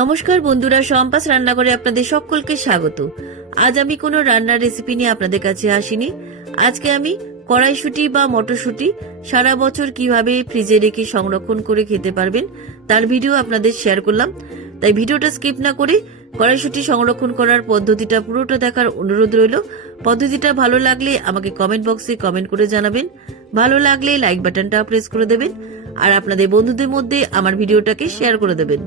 নমস্কার বন্ধুরা সম্পাস রান্নাঘরে আপনাদের সকলকে স্বাগত। আজ আমি কোনো রান্নার রেসিপি নিয়ে আপনাদের কাছে আসিনি। আজকে আমি কড়াইশুটি বা মটরশুটি সারা বছর কীভাবে ফ্রিজে রেখে সংরক্ষণ করে খেতে পারবেন তার ভিডিও আপনাদের শেয়ার করলাম। তাই ভিডিওটা স্কিপ না করে কড়াইশুটি সংরক্ষণ করার পদ্ধতিটা পুরোটা দেখার অনুরোধ রইল। পদ্ধতিটা ভালো লাগলে আমাকে কমেন্ট বক্সে কমেন্ট করে জানাবেন। ভালো লাগলে লাইক বাটনটা প্রেস করে দেবেন। আর আপনাদের বন্ধুদের মধ্যে আমার ভিডিওটাকে শেয়ার করে দেবেন।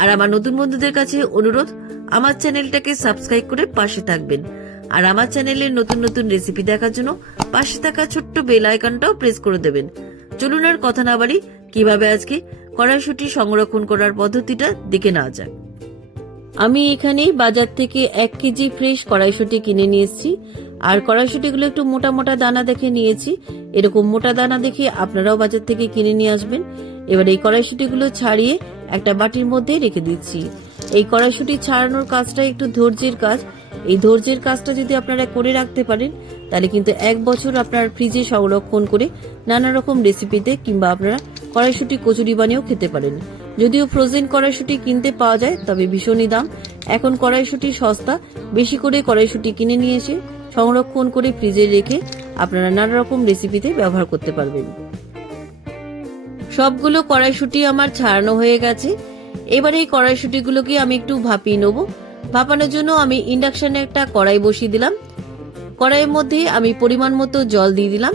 আর আমার নতুন বন্ধুদের কাছে অনুরোধ, আমার চ্যানেলটাকে সাবস্ক্রাইব করে পাশে থাকবেন। আর আমার চ্যানেলের নতুন নতুন রেসিপি দেখার জন্য পাশে থাকা ছোট্ট বেল আইকনটাও প্রেস করে দেবেন। চলুন আর কথা না বাড়ি, কীভাবে আজকে কড়াইশুটি সংরক্ষণ করার পদ্ধতিটা দেখে নেওয়া যাক। আমি এখানে বাজার থেকে এক কেজি ফ্রেশ কড়াইশুটি কিনে নিয়ে এসেছি। আর কড়াইশুটিগুলো একটু মোটা মোটা দানা দেখে নিয়েছি। এরকম মোটা দানা দেখে আপনারাও বাজার থেকে কিনে নিয়ে আসবেন। এবার এই কড়াইশুটিগুলো ছাড়িয়ে একটা বাটির মধ্যে রেখে দিচ্ছি। এই কড়াইশুটি ছাড়ানোর কাজটা একটু ধৈর্যের কাজ। এই ধৈর্যের কাজটা যদি আপনারা করে রাখতে পারেন, তাহলে কিন্তু এক বছর আপনার ফ্রিজে সংরক্ষণ করে নানা রকম রেসিপিতে কিংবা আপনারা কড়াইশুটি কচুরি বানিয়েও খেতে পারেন। যদিও ফ্রোজেন কড়াইশুটি কিনতে পাওয়া যায়, তবে ভীষণই দাম। এখন কড়াইশুটি সস্তা, বেশি করে কড়াইশুটি কিনে নিয়ে এসে সংরক্ষণ করে ফ্রিজে রেখে আপনারা নানা রকম রেসিপিতে ব্যবহার করতে পারবেন। সবগুলো কড়াইশুটি আমার ছাড়ানো হয়ে গেছে। এবারে এই কড়াইশুটিগুলোকে আমি একটু ভাপিয়ে নেব। ভাপানোর জন্য আমি ইন্ডাকশনে একটা কড়াই বসিয়ে দিলাম। কড়াইয়ের মধ্যে আমি পরিমাণ মতো জল দিয়ে দিলাম।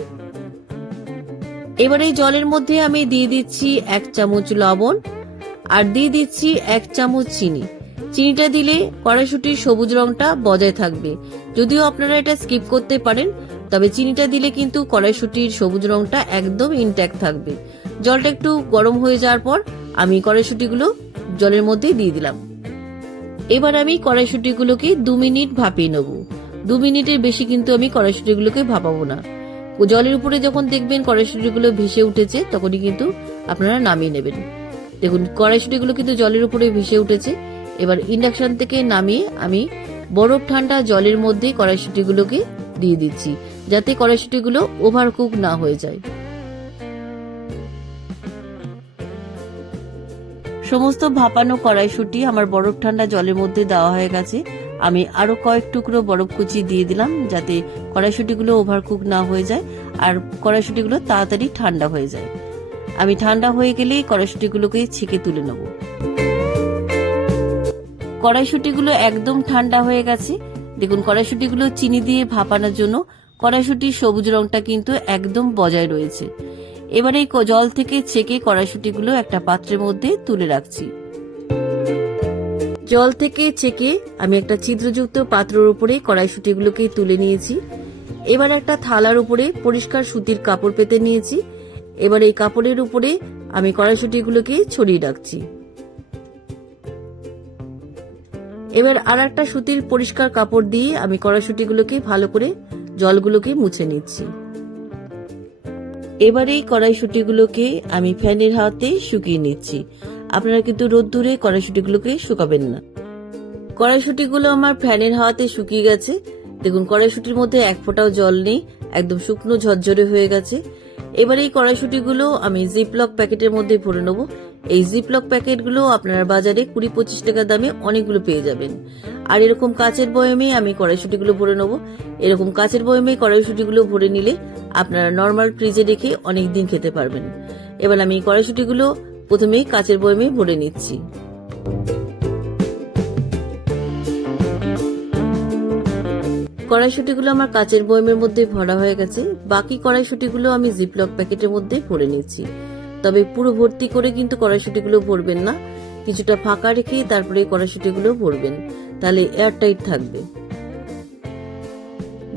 এবারে এই জলের মধ্যে আমি দিয়ে দিচ্ছি এক চামচ লবণ আর দিয়ে দিচ্ছি এক চামচ চিনি। চিনিটা দিলে কড়াইশুটির সবুজ রংটা বজায় থাকবে। যদিও আপনারা এটা স্কিপ করতে পারেন, তবে চিনিটা দিলে কিন্তু কড়াইশুটির সবুজ রংটা একদম ইনট্যাক্ট থাকবে। জলটা একটু গরম হয়ে যাওয়ার পর আমি কড়াইশুটিগুলো জলের মধ্যে দিয়ে দিলাম। এবার আমি কড়াইশুটিগুলোকে দু মিনিট ভাপিয়ে নেব। দু মিনিটের বেশি কিন্তু আমি কড়াইশুটিগুলোকে ভাপাবো না। জলের উপরে যখন দেখবেন কড়াইশুটিগুলো ভেসে উঠেছে, তখনই কিন্তু আপনারা নামিয়ে নেবেন। দেখুন, কড়াইশুটিগুলো কিন্তু জলের উপরে ভেসে উঠেছে। এবার ইন্ডাকশন থেকে নামিয়ে আমি বরফ ঠান্ডা জলের মধ্যে কড়াইশুটিগুলোকে দিয়ে দিচ্ছি, যাতে কড়াইশুটিগুলো ওভার কুক না হয়ে যায়। সমস্ত ভাপানো কড়াইশুটি আমার বরফ ঠান্ডা জলের মধ্যে দেওয়া হয়ে গেছে। আমি আরও কয়েক টুকরো বরফ কুচি দিয়ে দিলাম যাতে কড়াইশুটিগুলো ওভারকুক না হয়ে যায় আর কড়াইশুটিগুলো তাড়াতাড়ি ঠান্ডা হয়ে যায়। আমি ঠান্ডা হয়ে গেলেই কড়াইশুটিগুলোকে ছেঁকে তুলে নেব। কড়াইশুটিগুলো একদম ঠান্ডা হয়ে গেছে। দেখুন, কড়াইশুটিগুলো চিনি দিয়ে ভাপানোর জন্য কড়াইশুটির সবুজ রংটা কিন্তু একদম বজায় রয়েছে। এবারে এই জল থেকে ছেঁকে কড়াইশুটিগুলো একটা পাত্রের মধ্যে তুলে রাখছি। জল থেকে ছেঁকে আমি একটা ছিদ্রযুক্ত পাত্রের উপরে কড়াইশুটিগুলোকে তুলে নিয়েছি। এবার একটা থালার উপরে পরিষ্কার সুতির কাপড় পেতে নিয়েছি। এবার এই কাপড়ের উপরে আমি কড়াইশুটিগুলোকে ছড়িয়ে রাখছি। এবার আর একটা সুতির পরিষ্কার কাপড় দিয়ে আমি কড়াইশুটিগুলোকে ভালো করে জলগুলোকে মুছে নিচ্ছি। এবার এই কড়াইশুটিগুলোকে আমি ফ্যানের হাতে শুকিয়ে নিচ্ছি। আপনারা কিন্তু রোদ্দুরে কড়াইশুটিগুলোকে শুকাবেন না। কড়াইশুটিগুলো আমার ফ্যানের হাওয়াতে শুকিয়ে গেছে। দেখুন, কড়াইশুটির মধ্যে এক ফোঁটাও জল নেই, একদম শুকনো ঝরঝরে হয়ে গেছে। এবার এই কড়াইশুটিগুলো আমি জিপলক প্যাকেটের মধ্যে ভরে নেব। এই জিপলক প্যাকেটগুলো আপনারা বাজারে কুড়ি পঁচিশ টাকা দামে অনেকগুলো পেয়ে যাবেন। আর এরকম কাচের বয়মে আমি কড়াইশুটিগুলো ভরে নেব। এরকম কাচের বয়মে কড়াইশুটিগুলো ভরে নিলে আপনারা নর্মাল ফ্রিজে রেখে অনেক দিন খেতে পারবেন। এবার আমি কড়াইশুটিগুলো প্রথমে কাচের বয়মে ভরে নিচ্ছি। কড়াইশুটিগুলো আমার কাচের বয়মের মধ্যে ভরা হয়ে গেছে। বাকি কড়াইশুটিগুলো আমি জিপলক প্যাকেটের মধ্যে ভরে নিচ্ছি। তবে পুরো ভর্তি করে কিন্তু কড়াইশুটিগুলো ভরবেন না। কিছুটা ফাঁকা রেখে তারপরে কড়াইশুটিগুলো ভরবেন। তাহলে এয়ারটাইট থাকবে।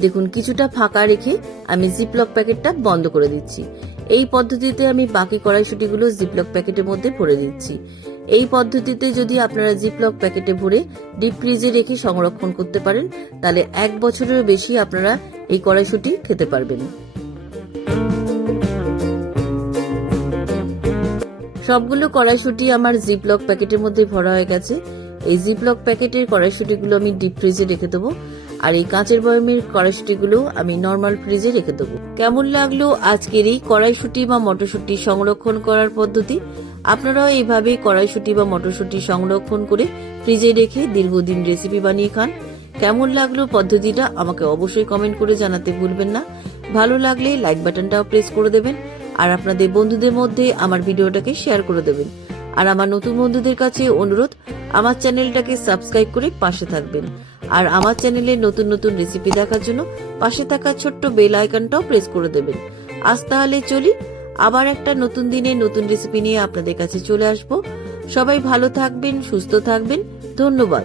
দেখুন, কিছুটা ফাঁকা রেখে আমি জিপলক প্যাকেটটা বন্ধ করে দিচ্ছি। এই পদ্ধতিতে আমি বাকি কড়াইশুটিগুলো জিপলক প্যাকেটের মধ্যে ভরে দিচ্ছি। এই পদ্ধতিতে যদি আপনারা জিপলক প্যাকেটে ভরে ডিপ ফ্রিজে রেখে সংরক্ষণ করতে পারেন, তাহলে এক বছরের বেশি আপনারা এই কড়াইশুটি খেতে পারবেন। সবগুলো কড়াইশুটি আমার জিপলক প্যাকেটের মধ্যে ভরা হয়ে গেছে। এই জিপলক প্যাকেটের কড়াইশুটিগুলো আমি ডিপ ফ্রিজে রেখে দেবো। আর এই কাঁচের বয়মের কড়াইশুটিগুলো আমি নর্মাল ফ্রিজে রেখে দেবো। কেমন লাগল আজকের এই কড়াইশুটি বা মটরশুটি সংরক্ষণ করার পদ্ধতি? আপনারাও এইভাবে কড়াইশুটি বা মটরশুটি সংরক্ষণ করে ফ্রিজে রেখে দীর্ঘদিন রেসিপি বানিয়ে খান। কেমন লাগল পদ্ধতিটা আমাকে অবশ্যই কমেন্ট করে জানাতে ভুলবেন না। ভালো লাগলে লাইক বাটনটাও প্রেস করে দেবেন। আর আপনাদের বন্ধুদের মধ্যে আমার ভিডিওটাকে শেয়ার করে দেবেন। আর আমার নতুন বন্ধুদের কাছে অনুরোধ, আমার চ্যানেলটাকে সাবস্ক্রাইব করে পাশে থাকবেন। আর আমার চ্যানেলে নতুন নতুন রেসিপি দেখার জন্য পাশে থাকা ছোট্ট বেল আইকনটাও প্রেস করে দেবেন। আজ তাহলে চলি, আবার একটা নতুন দিনে নতুন রেসিপি নিয়ে আপনাদের কাছে চলে আসব। সবাই ভালো থাকবেন, সুস্থ থাকবেন, ধন্যবাদ।